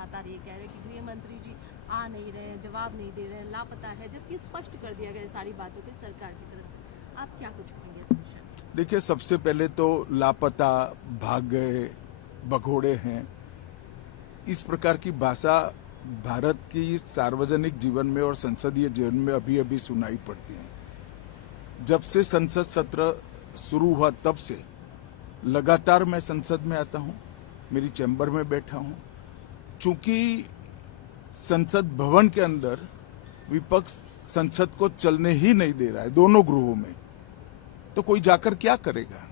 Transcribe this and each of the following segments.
लगातार ये कह रहे हैं कि गृह मंत्री जी आ नहीं रहे हैं, जवाब नहीं दे रहे हैं, लापता है, जबकि स्पष्ट कर दिया गया सारी बातों की सरकार की तरफ से। आप क्या कुछ कहेंगे इस विषय में? देखिए, सबसे पहले तो लापता, भाग गए, भगोड़े हैं, इस प्रकार की भाषा भारत की सार्वजनिक जीवन में और संसदीय जीवन में अभी अभी सुनाई पड़ती है। जब से संसद सत्र शुरू हुआ तब से लगातार मैं संसद में आता हूं, मेरी चैम्बर में बैठा हूं। चूंकि संसद भवन के अंदर विपक्ष संसद को चलने ही नहीं दे रहा है, दोनों गृहों में, तो कोई जाकर क्या करेगा।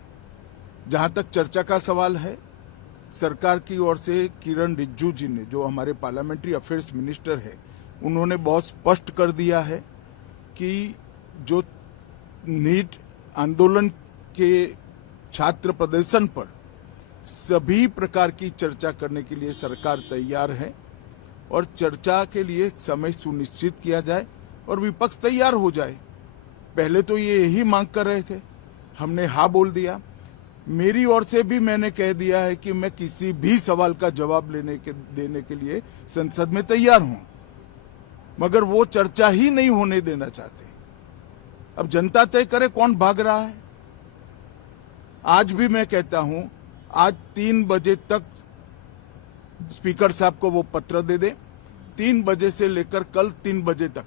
जहां तक चर्चा का सवाल है, सरकार की ओर से किरण रिजिजू जी ने, जो हमारे पार्लियामेंट्री अफेयर्स मिनिस्टर है, उन्होंने बहुत स्पष्ट कर दिया है कि जो नीट आंदोलन के छात्र प्रदर्शन पर सभी प्रकार की चर्चा करने के लिए सरकार तैयार है और चर्चा के लिए समय सुनिश्चित किया जाए और विपक्ष तैयार हो जाए। पहले तो ये यही मांग कर रहे थे, हमने हाँ बोल दिया। मेरी ओर से भी मैंने कह दिया है कि मैं किसी भी सवाल का जवाब देने के लिए संसद में तैयार हूं, मगर वो चर्चा ही नहीं होने देना चाहते। अब जनता तय करे कौन भाग रहा है। आज भी मैं कहता हूं, आज 3 बजे तक स्पीकर साहब को वो पत्र दे दे। 3 बजे से लेकर कल 3 बजे तक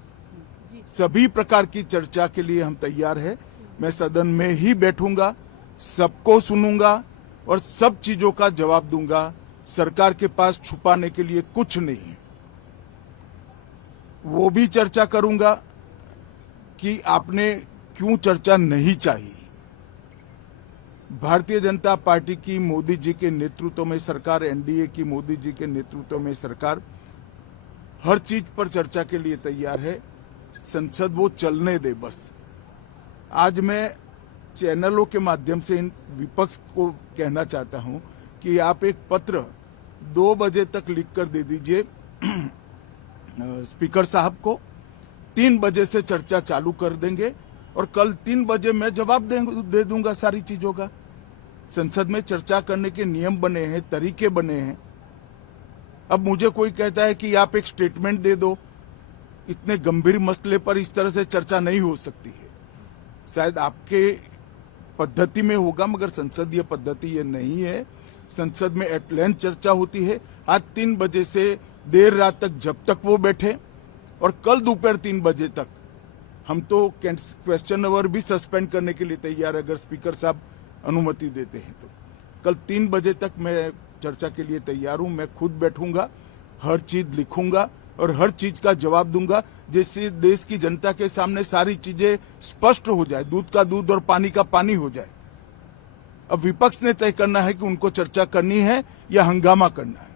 सभी प्रकार की चर्चा के लिए हम तैयार हैं। मैं सदन में ही बैठूंगा, सबको सुनूंगा और सब चीजों का जवाब दूंगा। सरकार के पास छुपाने के लिए कुछ नहीं है। वो भी चर्चा करूंगा कि आपने क्यों चर्चा नहीं चाहिए। भारतीय जनता पार्टी की मोदी जी के नेतृत्व में सरकार, एनडीए की मोदी जी के नेतृत्व में सरकार हर चीज पर चर्चा के लिए तैयार है। संसद वो चलने दे बस। आज मैं चैनलों के माध्यम से इन विपक्ष को कहना चाहता हूं कि आप एक पत्र 2 बजे तक लिखकर दे दीजिए स्पीकर साहब को। 3 बजे से चर्चा चालू कर देंगे और कल 3 बजे मैं जवाब दे दूंगा सारी चीजों का। संसद में चर्चा करने के नियम बने हैं, तरीके बने हैं। अब मुझे कोई कहता है कि आप एक स्टेटमेंट दे दो, इतने गंभीर मसले पर इस तरह से चर्चा नहीं हो सकती है। शायद आपके पद्धति में होगा, मगर संसदीय पद्धति ये नहीं है। संसद में एट लेंथ चर्चा होती है। आज 3 बजे से देर रात तक, जब तक वो बैठे, और कल दोपहर 3 बजे तक हम तो क्वेश्चन आवर भी सस्पेंड करने के लिए तैयार है, अगर स्पीकर साहब अनुमति देते हैं तो। कल 3 बजे तक मैं चर्चा के लिए तैयार हूं। मैं खुद बैठूंगा, हर चीज लिखूंगा और हर चीज का जवाब दूंगा, जिससे देश की जनता के सामने सारी चीजें स्पष्ट हो जाए, दूध का दूध और पानी का पानी हो जाए। अब विपक्ष ने तय करना है कि उनको चर्चा करनी है या हंगामा करना है।